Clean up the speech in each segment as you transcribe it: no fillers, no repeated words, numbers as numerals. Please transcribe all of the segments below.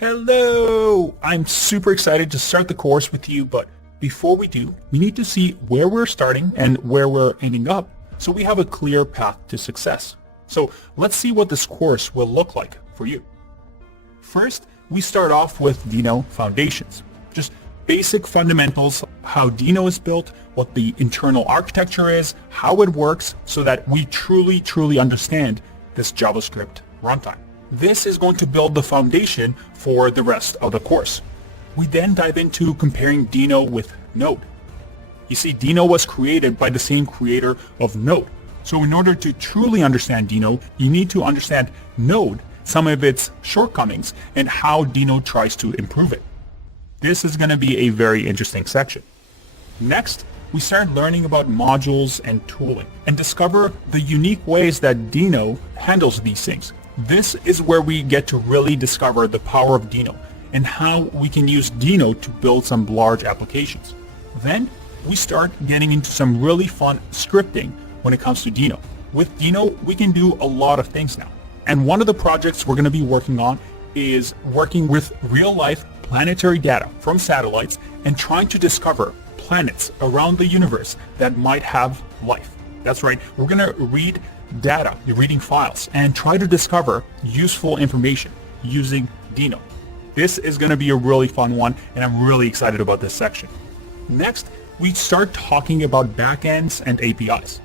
Hello! I'm super excited to start the course with you, but before we do, we need to see where we're starting and where we're ending up so we have a clear path to success. So let's see what this course will look like for you. First, we start off with Deno Foundations. Just basic fundamentals, how Deno is built, what the internal architecture is, how it works, so that we truly understand this JavaScript runtime. This is going to build the foundation for the rest of the course. We then dive into comparing Deno with Node. You see, Deno was created by the same creator of Node. So in order to truly understand Deno, you need to understand Node, some of its shortcomings, and how Deno tries to improve it. This is going to be a very interesting section. Next, we start learning about modules and tooling, and discover the unique ways that Deno handles these things. This is where we get to really discover the power of Deno and how we can use Deno to build some large applications. Then we start getting into some really fun scripting when it comes to Deno. With Deno, we can do a lot of things now. And one of the projects we're going to be working on is working with real-life planetary data from satellites and trying to discover planets around the universe that might have life. That's right, we're going to read data, reading files, and try to discover useful information using Deno. This is going to be a really fun one, and I'm really excited about this section. Next, we start talking about backends and APIs.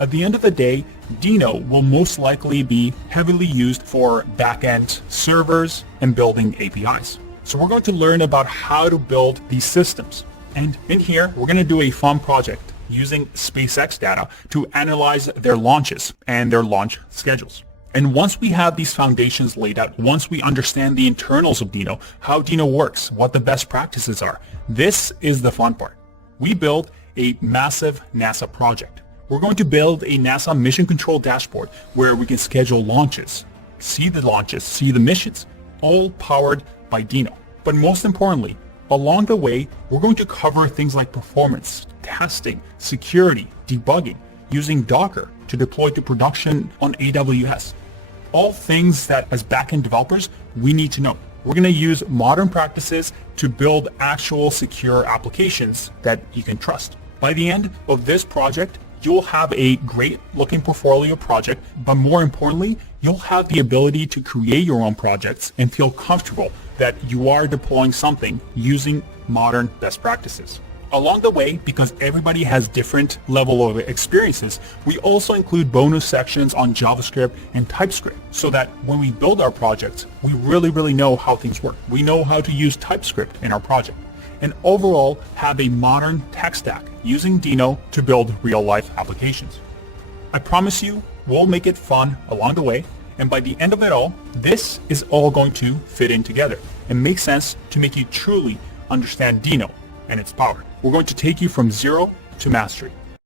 At the end of the day, Deno will most likely be heavily used for backend servers and building APIs. So we're going to learn about how to build these systems. And in here, we're going to do a fun project using SpaceX data to analyze their launches and their launch schedules. And once we have these foundations laid out, once we understand the internals of Deno, how Deno works, what the best practices are, this is the fun part. We build a massive NASA project. We're going to build a NASA mission control dashboard where we can schedule launches, see the missions, all powered by Deno. But most importantly, along the way, we're going to cover things like performance, testing, security, debugging, using Docker to deploy to production on AWS. All things that as backend developers, we need to know. We're going to use modern practices to build actual secure applications that you can trust. By the end of this project, you'll have a great looking portfolio project, but more importantly, you'll have the ability to create your own projects and feel comfortable that you are deploying something using modern best practices. Along the way, because everybody has different level of experiences, we also include bonus sections on JavaScript and TypeScript so that when we build our projects, we really know how things work. We know how to use TypeScript in our project. And overall, have a modern tech stack using Deno to build real-life applications. I promise you, we'll make it fun along the way, and by the end of it all, this is all going to fit in together and make sense to make you truly understand Deno and its power. We're going to take you from zero to mastery.